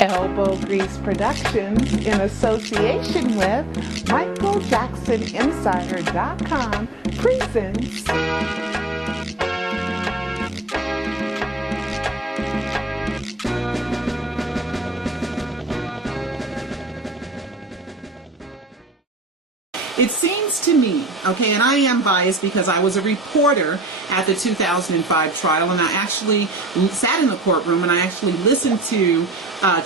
Elbow Grease Productions, in association with MichaelJacksonInsider.com, presents It seems to me, okay, and I am biased because I was a reporter at the 2005 trial, and I actually sat in the courtroom and I actually listened to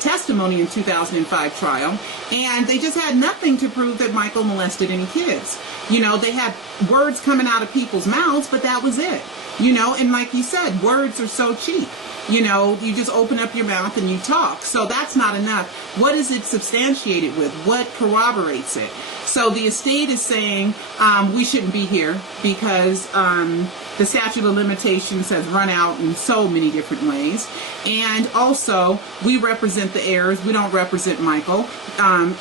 testimony in 2005 trial, and they just had nothing to prove that Michael molested any kids. You know, they had words coming out of people's mouths, but that was it. You know, and like you said, words are so cheap. You know, you just open up your mouth and you talk. So that's not enough. What is it substantiated with? What corroborates it? So the estate is saying we shouldn't be here because the statute of limitations has run out in so many different ways. And also, we represent the heirs. We don't represent Michael. And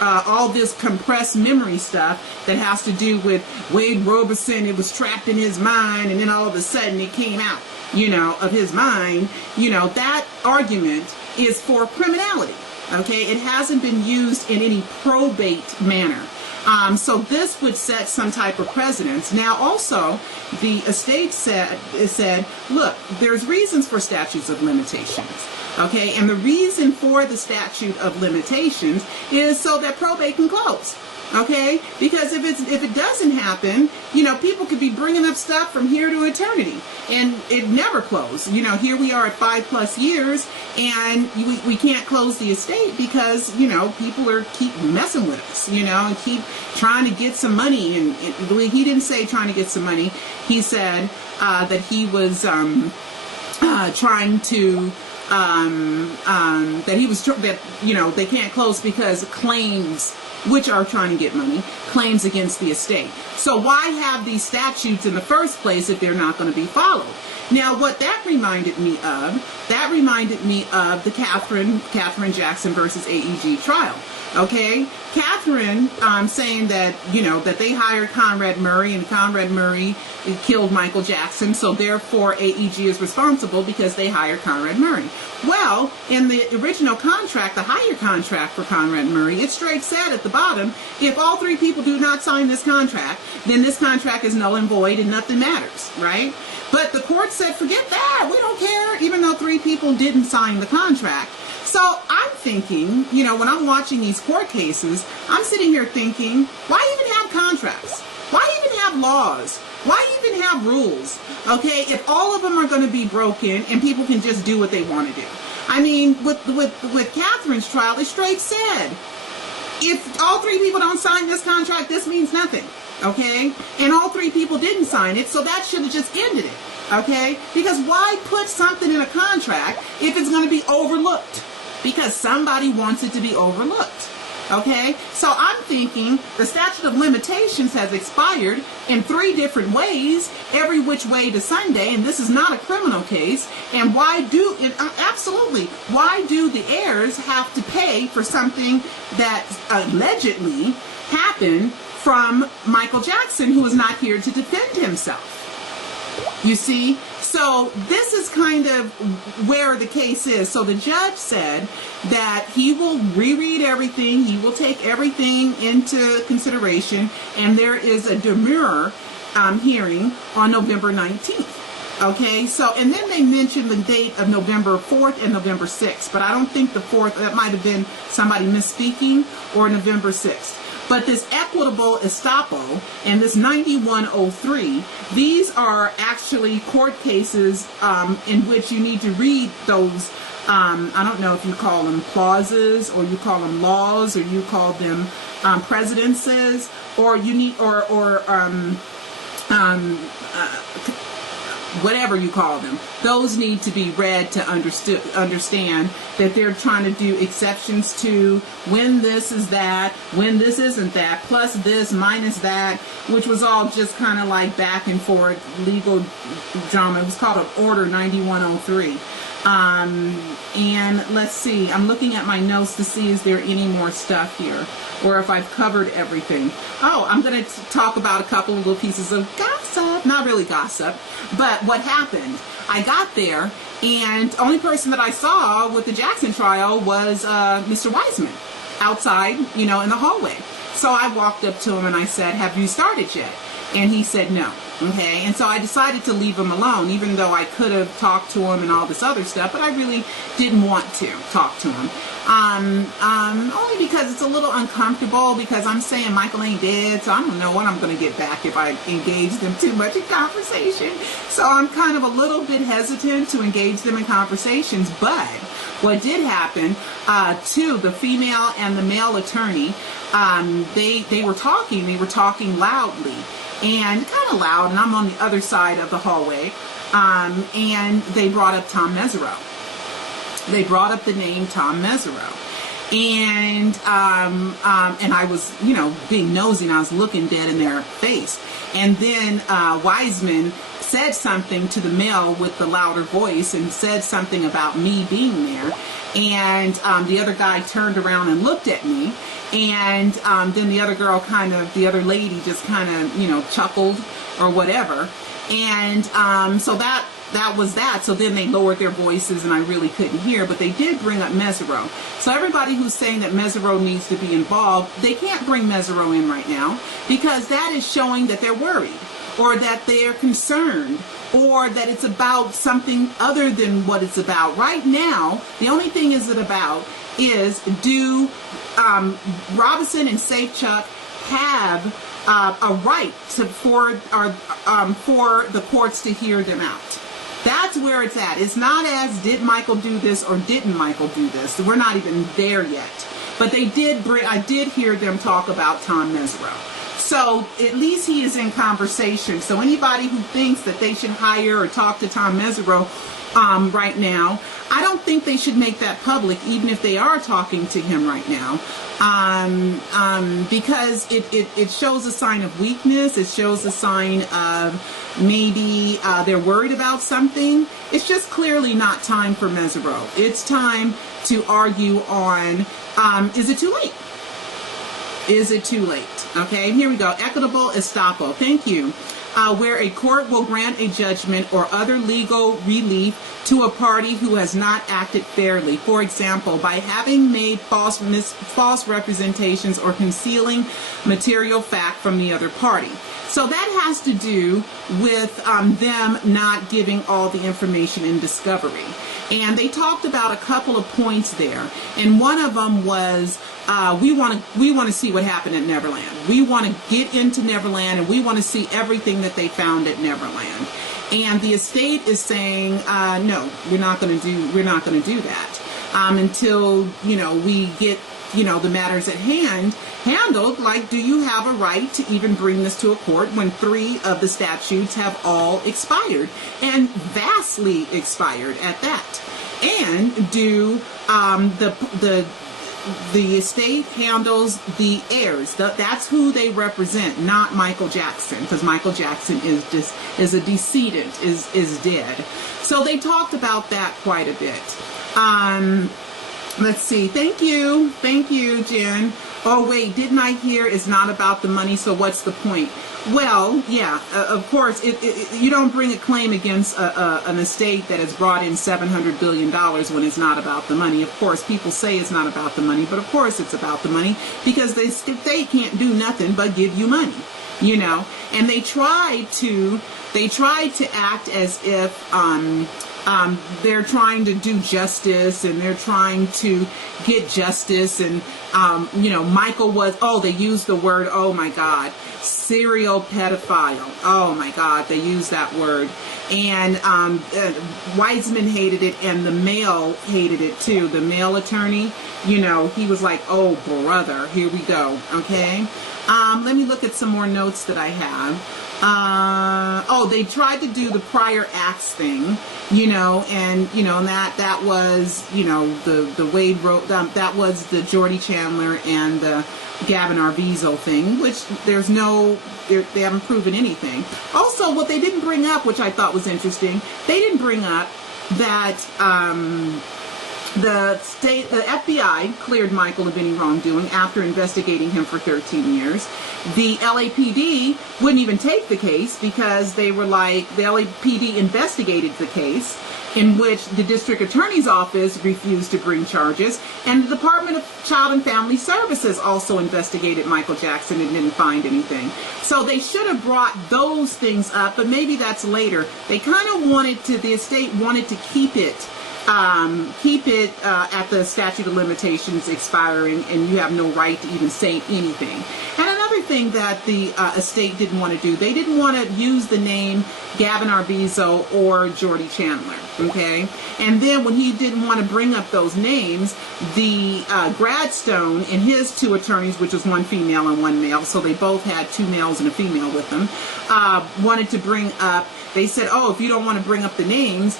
all this compressed memory stuff that has to do with Wade Robson, it was trapped in his mind, and then all of a sudden it came out, you know, of his mind. You know, that argument is for criminality. Okay, it hasn't been used in any probate manner. So this would set some type of precedence. Now, also, the estate said, look, there's reasons for statutes of limitations. Okay, and the reason for the statute of limitations is so that probate can close. Okay, because if it doesn't happen, you know, people could be bringing up stuff from here to eternity, and it never closed. You know, here we are at 5+ years, and we can't close the estate because, you know, people keep messing with us, you know, and keep trying to get some money. And he didn't say trying to get some money. He said that he was trying to. That you know, they can't close because claims, which are trying to get money, claims against the estate. So why have these statutes in the first place if they're not going to be followed? Now, what that reminded me of the Catherine Jackson versus AEG trial. Okay, Catherine saying that, you know, that they hired Conrad Murray, and Conrad Murray killed Michael Jackson, so therefore AEG is responsible because they hired Conrad Murray. Well, in the original contract, the hire contract for Conrad Murray, it straight said at the bottom, if all three people do not sign this contract, then this contract is null and void and nothing matters, right? But the court said, forget that, we don't care, even though three people didn't sign the contract. So I'm thinking, you know, when I'm watching these court cases, I'm sitting here thinking, why even have contracts? Why even have laws? Why even have rules? Okay, if all of them are going to be broken and people can just do what they want to do. I mean, with Catherine's trial, it straight said, if all three people don't sign this contract, this means nothing. Okay, and all three people didn't sign it, so that should have just ended it. Okay, because why put something in a contract if it's going to be overlooked? Because somebody wants it to be overlooked. Okay, so I'm thinking the statute of limitations has expired in 3 different ways, every which way to Sunday, and this is not a criminal case. And why do the heirs have to pay for something that allegedly happened from Michael Jackson, who is not here to defend himself? You see? So this is kind of where the case is. So the judge said that he will reread everything, he will take everything into consideration, and there is a demurrer hearing on November 19th. Okay, so, and then they mentioned the date of November 4th and November 6th, but I don't think the 4th, that might have been somebody misspeaking, or November 6th. But this equitable estoppel and this 9103, these are actually court cases in which you need to read those, I don't know if you call them clauses, or you call them laws, or you call them precedences, or you need, whatever you call them. Those need to be read to understand that they're trying to do exceptions to when this is that, when this isn't that, plus this, minus that, which was all just kind of like back and forth legal drama. It was called an Order 9103. And let's see, I'm looking at my notes to see is there any more stuff here, or if I've covered everything. Oh, I'm going to talk about a couple of little pieces of gossip. Not really gossip, but what happened. I got there, and the only person that I saw with the Jackson trial was Mr. Wiseman outside, in the hallway. So I walked up to him and I said, "Have you started yet?" And he said no. Okay, and so I decided to leave him alone, even though I could have talked to him and all this other stuff, but I really didn't want to talk to him. Only because it's a little uncomfortable, because I'm saying Michael ain't dead, so I don't know what I'm going to get back if I engage them too much in conversation. So I'm kind of a little bit hesitant to engage them in conversations. But what did happen, to the female and the male attorney, they were talking loudly. And kind of loud, and I'm on the other side of the hallway, and they brought up Tom Mesereau. They brought up the name Tom Mesereau, and I was, being nosy, and I was looking dead in their face. And then Wiseman said something to the male with the louder voice, and said something about me being there. And the other guy turned around and looked at me. And then the other lady just kind of, chuckled or whatever. And so that was that. So then they lowered their voices and I really couldn't hear, but they did bring up Mesereau. So everybody who's saying that Mesereau needs to be involved, they can't bring Mesereau in right now, because that is showing that they're worried, or that they're concerned, or that it's about something other than what it's about. Right now, the only thing is do Robson and Safechuck have a right for the courts to hear them out? That's where it's at. It's not as did Michael do this or didn't Michael do this. We're not even there yet. But I did hear them talk about Tom Mesereau. So at least he is in conversation. So anybody who thinks that they should hire or talk to Tom Mesereau right now, I don't think they should make that public, even if they are talking to him right now, because it shows a sign of weakness. It shows a sign of maybe they're worried about something. It's just clearly not time for Mesereau. It's time to argue on, is it too late? Is it too late? Okay, here we go. Equitable estoppel. Thank you. Where a court will grant a judgment or other legal relief to a party who has not acted fairly. For example, by having made false representations or concealing material fact from the other party. So that has to do with them not giving all the information in discovery. And they talked about a couple of points there. And one of them was, we want to see what happened at Neverland. We want to get into Neverland, and we want to see everything that they found at Neverland. And the estate is saying, no, we're not going to do that until we get the matters at hand handled. Like, do you have a right to even bring this to a court when 3 of the statutes have all expired, and vastly expired at that? And do the estate handles the heirs? That's who they represent, not Michael Jackson, because Michael Jackson is a decedent, is dead. So they talked about that quite a bit. Let's see. Thank you, Jen. Oh wait, didn't I hear it's not about the money? So what's the point? Well, yeah, of course, you don't bring a claim against an estate that has brought in $700 billion when it's not about the money. Of course, people say it's not about the money, but of course it's about the money, because the estate can't do nothing but give you money, And they tried to act as if they're trying to do justice, and they're trying to get justice, and Michael was, they used the word, oh my God, serial pedophile. Oh my God, they used that word. And Wiseman hated it, and the male hated it too. The male attorney, he was like, oh brother, here we go. Okay. Let me look at some more notes that I have. They tried to do the prior acts thing, and that was, the Wade wrote, that was the Jordy Chandler and the Gavin Arvizo thing, which they haven't proven anything. Also, what they didn't bring up, which I thought was interesting, they didn't bring up that the FBI cleared Michael of any wrongdoing after investigating him for 13 years. The LAPD wouldn't even take the case because they were like, the LAPD investigated the case, in which the district attorney's office refused to bring charges, and the Department of Child and Family Services also investigated Michael Jackson and didn't find anything. So they should have brought those things up, but maybe that's later. They kind of wanted to, the estate wanted to keep it at the statute of limitations expiring, and you have no right to even say anything. And another thing that the estate didn't want to do, they didn't want to use the name Gavin Arvizo or Jordy Chandler, okay? And then when he didn't want to bring up those names, the Gradstone and his two attorneys, which was one female and one male, so they both had two males and a female with them, wanted to bring up, they said, oh, if you don't want to bring up the names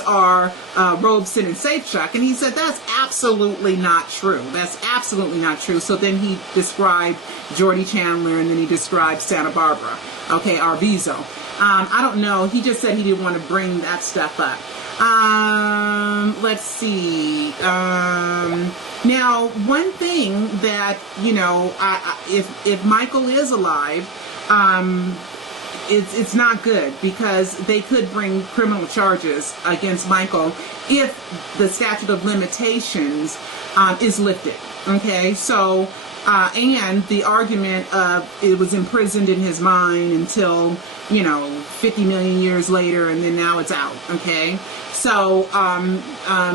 are Robson and Safechuck. And he said, that's absolutely not true. That's absolutely not true. So then he described Jordy Chandler, and then he described Santa Barbara, okay, Arvizo. I don't know. He just said he didn't want to bring that stuff up. Let's see. Now, one thing that, you know, if Michael is alive, it's not good, because they could bring criminal charges against Michael if the statute of limitations is lifted. Okay, so and the argument of it was imprisoned in his mind until, you know, 50 million years later, and then now it's out. Okay, so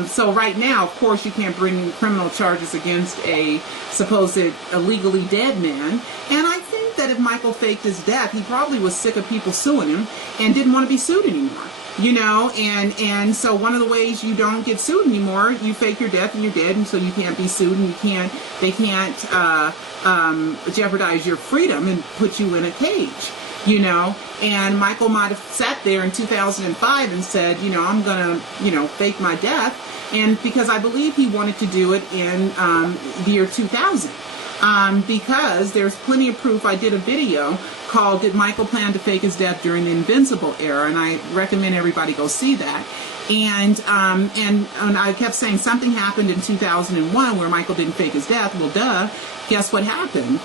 so right now, of course, you can't bring criminal charges against a supposed illegally dead man. And I think that if Michael faked his death, he probably was sick of people suing him and didn't want to be sued anymore. You know, and so one of the ways you don't get sued anymore, you fake your death and you're dead, and so you can't be sued, and they can't jeopardize your freedom and put you in a cage. You know, and Michael might have sat there in 2005 and said, you know, I'm gonna, you know, fake my death, and because I believe he wanted to do it in the year 2000. Because there's plenty of proof. I did a video called "Did Michael Plan to Fake His Death During the Invincible Era?" and I recommend everybody go see that. And I kept saying something happened in 2001 where Michael didn't fake his death. Well, duh. Guess what happened?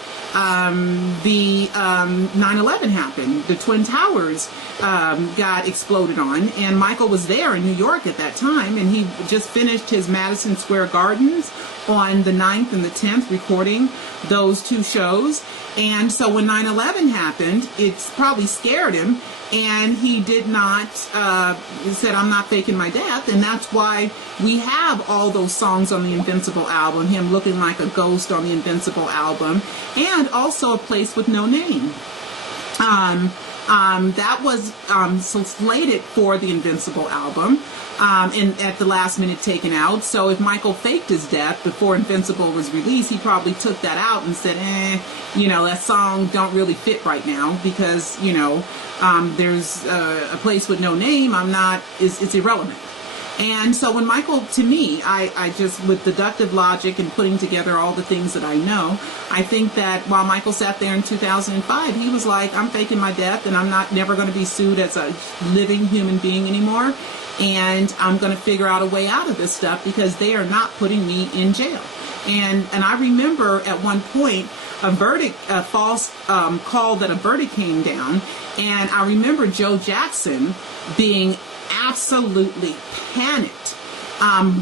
The 9/11 happened. The Twin Towers got exploded on, and Michael was there in New York at that time, and he just finished his Madison Square Gardens on the 9th and the 10th recording those two shows. And so when 9/11 happened, it probably scared him, and he did not, he said, I'm not faking my death. And that's why we have all those songs on the Invincible album, him looking like a ghost on the Invincible album, and also A Place with No Name. That was slated for the Invincible album, and at the last minute taken out. So if Michael faked his death before Invincible was released, he probably took that out and said, you know, that song don't really fit right now, because, you know, there's A Place with No Name, it's irrelevant. And so when Michael, to me, I just, with deductive logic and putting together all the things that I know, I think that while Michael sat there in 2005, he was like, I'm faking my death, and I'm never going to be sued as a living human being anymore, and I'm going to figure out a way out of this stuff, because they are not putting me in jail. And I remember at one point a false call that a verdict came down, and I remember Joe Jackson being absolutely panicked,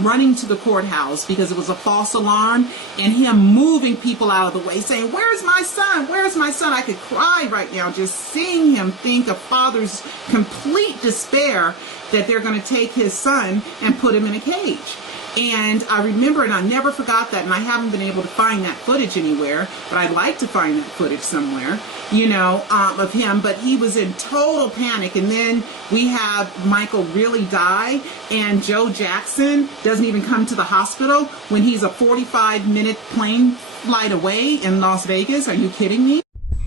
running to the courthouse because it was a false alarm, and him moving people out of the way saying, where's my son, where's my son? I could cry right now just seeing him think of father's complete despair that they're going to take his son and put him in a cage. And I remember, and I never forgot that, and I haven't been able to find that footage anywhere, but I'd like to find that footage somewhere, you know, of him. But he was in total panic, and then we have Michael really die, and Joe Jackson doesn't even come to the hospital when he's a 45-minute plane flight away in Las Vegas. Are you kidding me?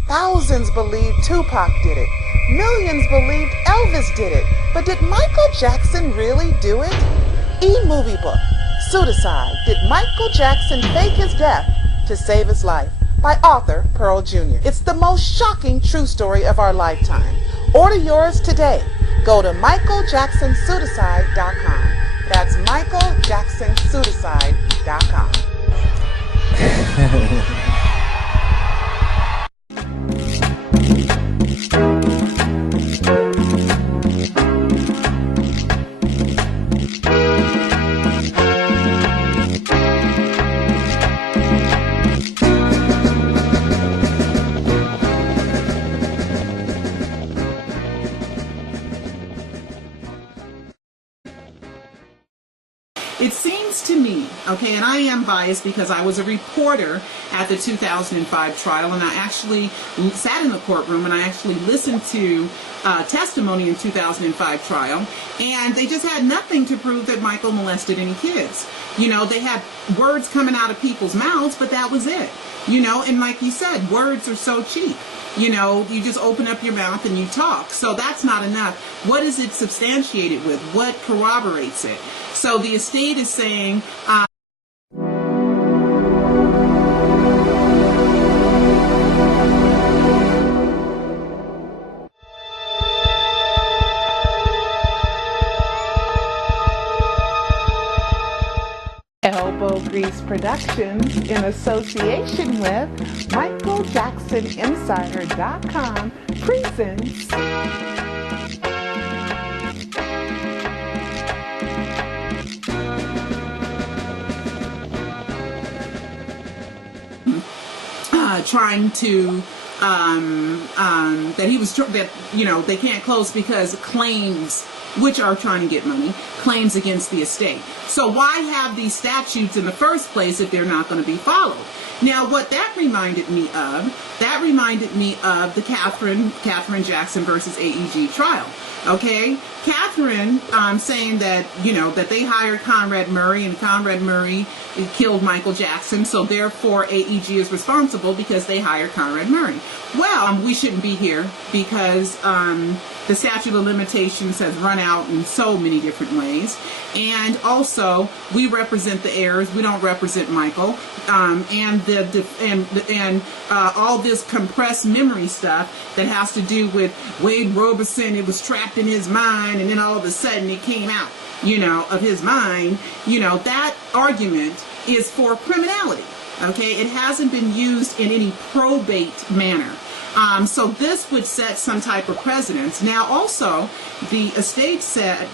Thousands believed Tupac did it. Millions believed Elvis did it. But did Michael Jackson really do it? E-movie book, Pseudocide, Did Michael Jackson Fake His Death to Save His Life? By author Pearl Jr. It's the most shocking true story of our lifetime. Order yours today. Go to michaeljacksonsuicide.com. That's michaeljacksonsuicide.com. It seems to me, okay, and I am biased because I was a reporter at the 2005 trial, and I actually sat in the courtroom and I actually listened to testimony in 2005 trial, and they just had nothing to prove that Michael molested any kids. You know, they had words coming out of people's mouths, but that was it. You know, and like you said, words are so cheap. You know, you just open up your mouth and you talk. So that's not enough. What is it substantiated with? What corroborates it? So the estate is saying, Elbow Grease Productions, in association with MichaelJacksonInsider.com, presents trying to that he was that you know they can't close because claims, which are trying to get money, claims against the estate. So why have these statutes in the first place if they're not going to be followed? Now, what that reminded me of the Catherine Jackson versus AEG trial. Okay, Catherine saying that, you know, that they hired Conrad Murray, and Conrad Murray killed Michael Jackson, so therefore AEG is responsible because they hired Conrad Murray. Well, we shouldn't be here because the statute of limitations has run out in so many different ways, and also we represent the heirs. We don't represent Michael, and all this compressed memory stuff that has to do with Wade Robson. It was trapped in his mind, and then all of a sudden it came out, you know, of his mind. You know, that argument is for criminality. Okay, it hasn't been used in any probate manner. So this would set some type of precedence. Now, also, the estate said,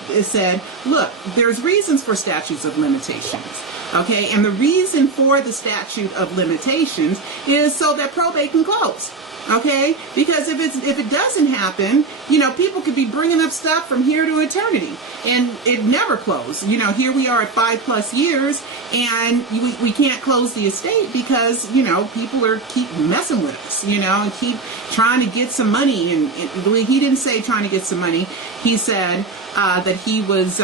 look, there's reasons for statutes of limitations. Okay, and the reason for the statute of limitations is so that probate can close. Okay, because if it doesn't happen, you know, people could be bringing up stuff from here to eternity, and it never closed. You know, here we are at 5+ years, and we can't close the estate because, you know, people keep messing with us, you know, and keep trying to get some money. And he didn't say trying to get some money. He said that he was